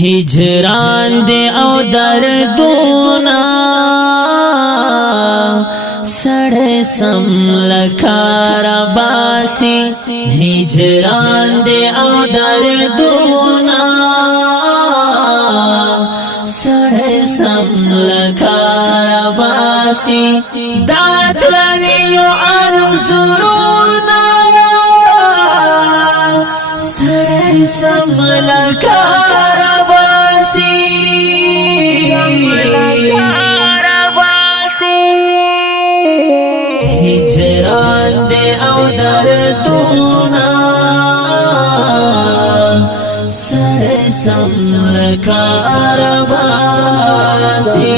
هجران دے او دردونا سڑے سم لکار باسی ہجران دے او دردونا سڑے سم لکار باسی دات للیو ارزونا سڑے سم لکار باسی هجران دے او دردونا سڑے سم لکار باسی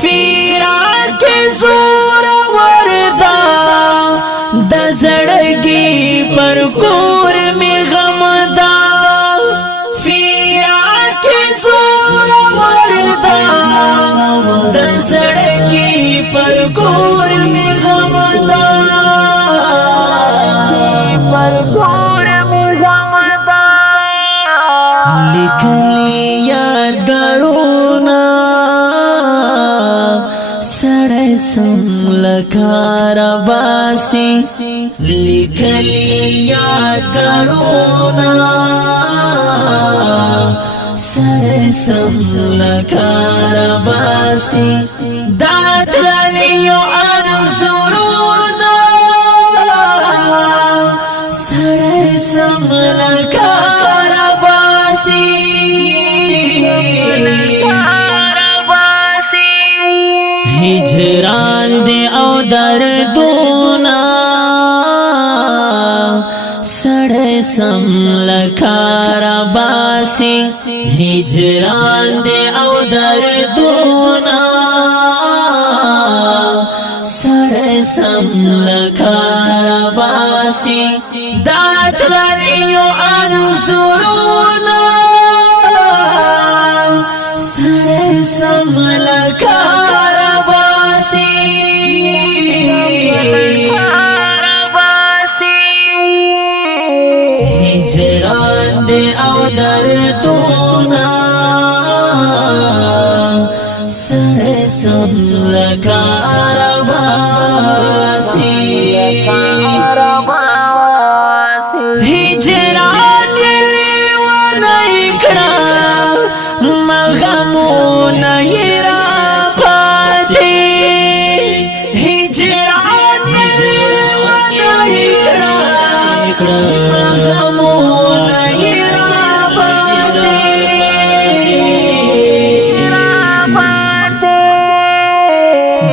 فیراک زور وردا دا زڑگی پر کور میں غم دا فیراک زور وردا دا زڑگی پر کور میں غم دا پر کور میں غم دا لکھلی یادگارونا سڑے سم لکار باسی لکھلی یادگارونا سڑے سم لکار باسی دات للیو ارزونا سڑے سم لکار باسی ہجران دے او دردونا سڑے سم لکار باسی ہجران دے او دردونا سڑے سم لکار باسی دات للیو ارزونا سڑے سم لکار باسی ہجران دے او دردونا سڑے سم لکار باسی ہجران لیلی ونائکڑا مغمون یرا پاتی ہجران لیلی ونائکڑا مغمون یرا پاتی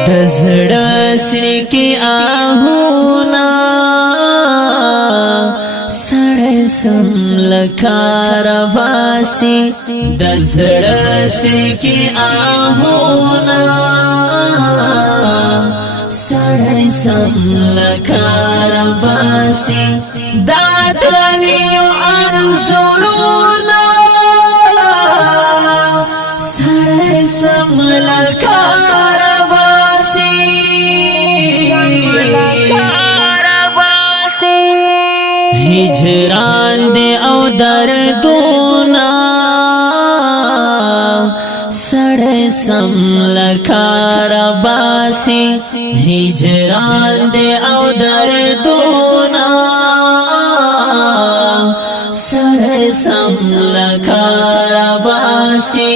دزڑا سڑکی آہونا سڑے سم لکار باسی دزڑا سڑکی آہونا سڑے سم لکار باسی دات للیو ارزونا سڑے سم لکار باسی ہجران دے او دردونا سڑے سم لکار باسی ہجران دے او دردونا سڑے سم لکار باسی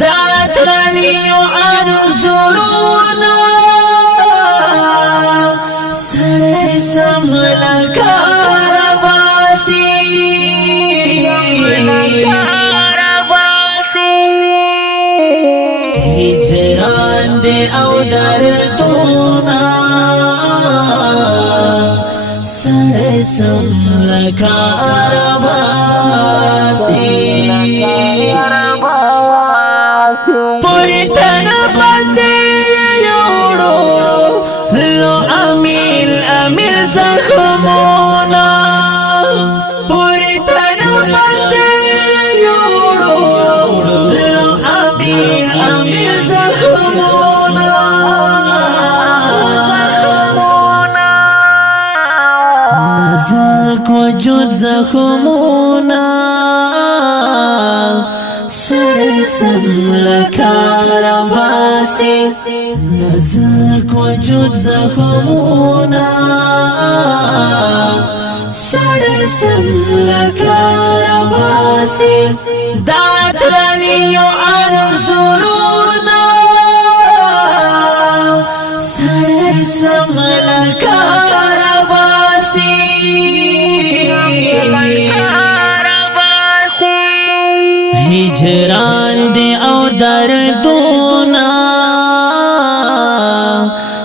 دات للیو ارزونا سڑے سم لکار باسی ہجران دے او دردونا سڑے سم لکار باسی پورتن بندے یوڑو لو امیل امیل زخمونا پورتن بندے یوڑو لو امیل امیل زخمونا نزاک وجود زخمونا زخمونا سړی سم لکه راباسي نازک وجود زخمونا سړی سم لکه راباسي دا ترلیو ارزونا سړی سم لکه راباسي هجران دی او دردونا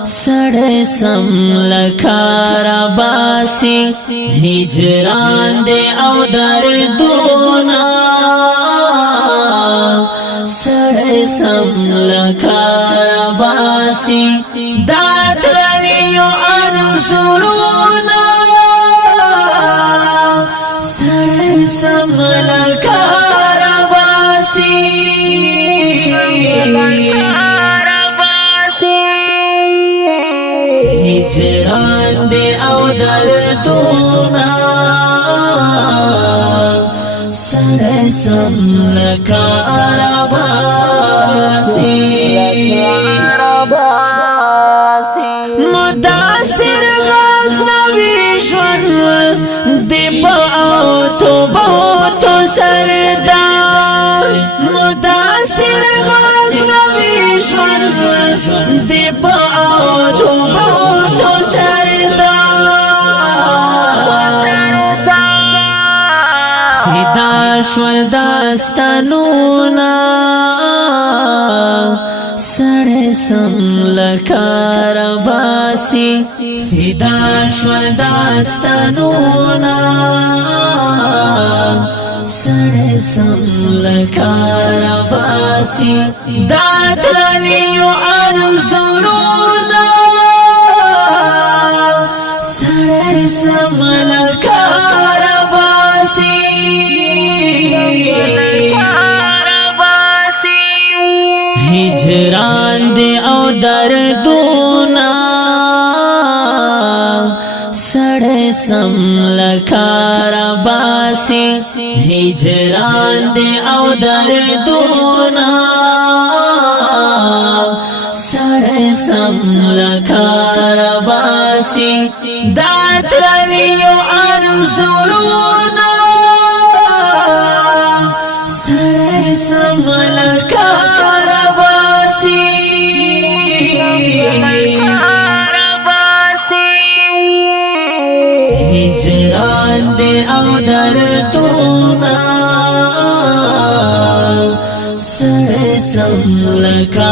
سړی سم لکه راباسي هجران دی او دردونا سړی سم لکه راباسي دا ترلیو انزورونا سړی سم لکه هجران دی او دردونا سړی سم لکه راباسي مداسر غزنوي ژوند دی په او توبو تو سردار مداسر غزنوي ژوند دی په او توبو تو سردار فدا شول داستانونا سړی سم لکه راباسي فدا شول داستانونا سړی سم لکه راباسي دا ترلیو انزورونا سړی سم لکه راباسي هجران دی او دردونا سړی سم لکه راباسي هجران دی او دردونا سړی سم لکه راباسي دا ترلیو انزورونا سړی سم لکه هجران دی او دردونا سړی سم لکه